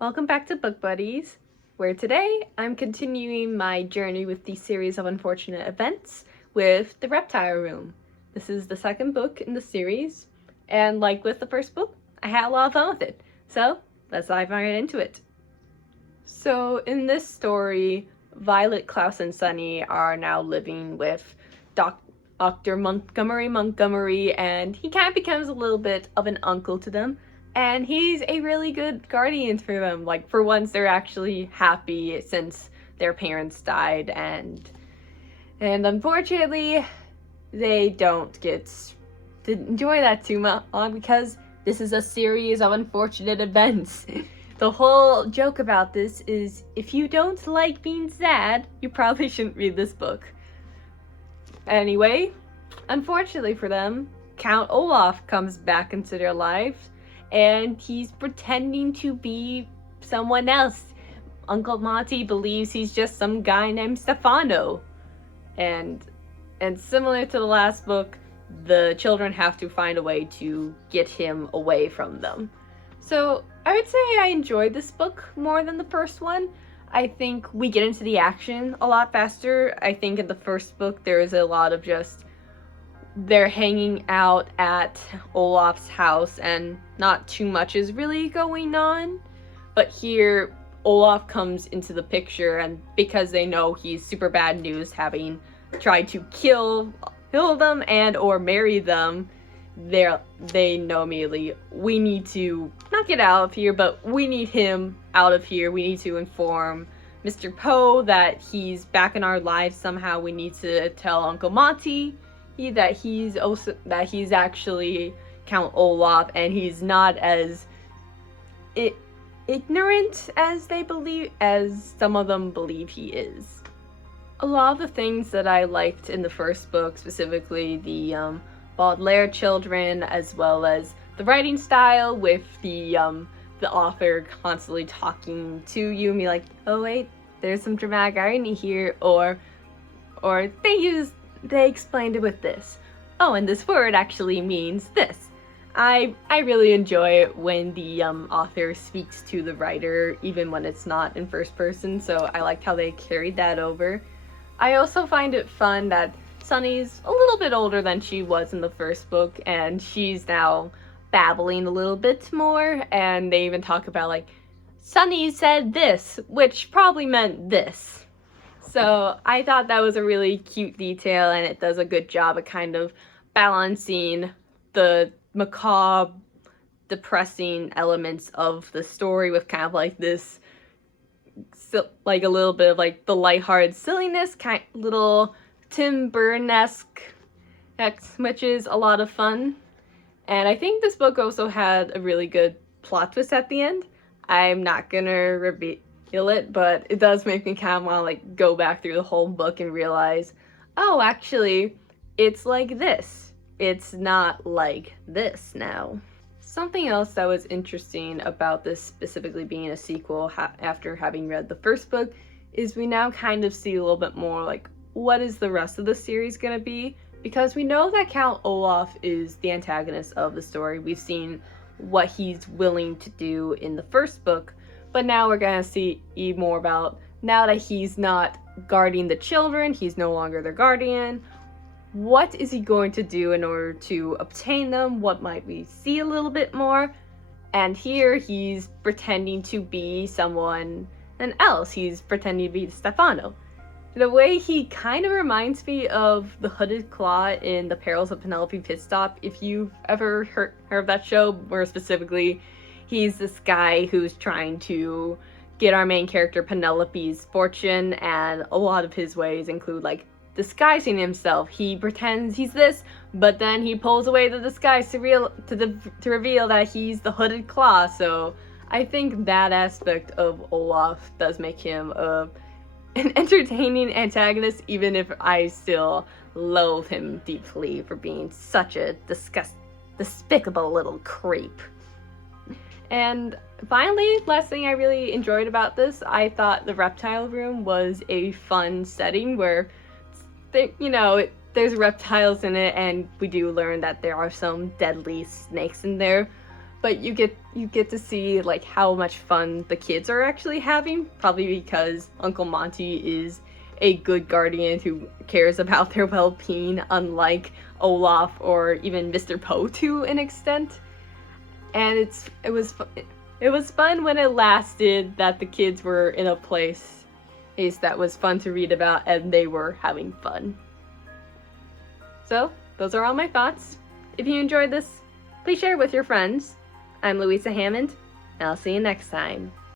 Welcome back to Book Buddies, where today I'm continuing my journey with the series of unfortunate events with the Reptile Room. This is the second book in the series, and like with the first book, I had a lot of fun with it. So let's dive right into it. So in this story, Violet, Klaus, and Sunny are now living with Dr. Montgomery, and he kind of becomes a little bit of an uncle to them. And he's a really good guardian for them. Like, for once, they're actually happy since their parents died, and unfortunately, they don't get to enjoy that too much because this is a series of unfortunate events. The whole joke about this is if you don't like being sad, you probably shouldn't read this book. Anyway, unfortunately for them, Count Olaf comes back into their lives, and he's pretending to be someone else. Uncle Monty believes he's just some guy named Stefano. And similar to the last book, the children have to find a way to get him away from them. So I would say I enjoyed this book more than the first one. I think we get into the action a lot faster. I think in the first book there is a lot of just they're hanging out at Olaf's house and not too much is really going on. But here, Olaf comes into the picture, and because they know he's super bad news, having tried to kill them and or marry them, they know immediately, we need to not get out of here, but we need him out of here. We need to inform Mr. Poe that he's back in our lives somehow. We need to tell Uncle Monty that he's actually Count Olaf, and he's not as ignorant as some of them believe he is. A lot of the things that I liked in the first book, specifically the Baudelaire children, as well as the writing style with the author constantly talking to you and be like, oh wait, there's some dramatic irony here, or they explained it with this. Oh, and this word actually means this. I really enjoy it when the author speaks to the writer, even when it's not in first person, so I liked how they carried that over. I also find it fun that Sunny's a little bit older than she was in the first book, and she's now babbling a little bit more, and they even talk about, like, Sunny said this, which probably meant this. So I thought that was a really cute detail, and it does a good job of kind of balancing the macabre, depressing elements of the story with kind of like this, like a little bit of like the lighthearted silliness, little Tim Burton-esque, which is a lot of fun. And I think this book also had a really good plot twist at the end. I'm not gonna reveal it, but it does make me kind of want to like go back through the whole book and realize, oh, actually, it's like this. It's not like this now. Something else that was interesting about this specifically being a sequel after having read the first book is we now kind of see a little bit more like what is the rest of the series gonna be, because we know that Count Olaf is the antagonist of the story. We've seen what he's willing to do in the first book, but now we're gonna see more about, now that he's not guarding the children, he's no longer their guardian, what is he going to do in order to obtain them? What might we see a little bit more? And here he's pretending to be someone else. He's pretending to be Stefano. The way he kind of reminds me of the Hooded Claw in The Perils of Penelope Pitstop, if you've ever heard of that show, where specifically he's this guy who's trying to get our main character Penelope's fortune, and a lot of his ways include like disguising himself. He pretends he's this, but then he pulls away the disguise to reveal that he's the Hooded Claw. So I think that aspect of Olaf does make him an entertaining antagonist, even if I still loathe him deeply for being such a despicable little creep. And finally, last thing I really enjoyed about this, I thought the Reptile Room was a fun setting where, there's reptiles in it, and we do learn that there are some deadly snakes in there. but you get to see like how much fun the kids are actually having, probably because Uncle Monty is a good guardian who cares about their well-being, unlike Olaf or even Mr. Poe to an extent. And it was fun when it lasted, that the kids were in a place that was fun to read about and they were having fun. So, those are all my thoughts. If you enjoyed this, please share it with your friends. I'm Louisa Hammond, and I'll see you next time.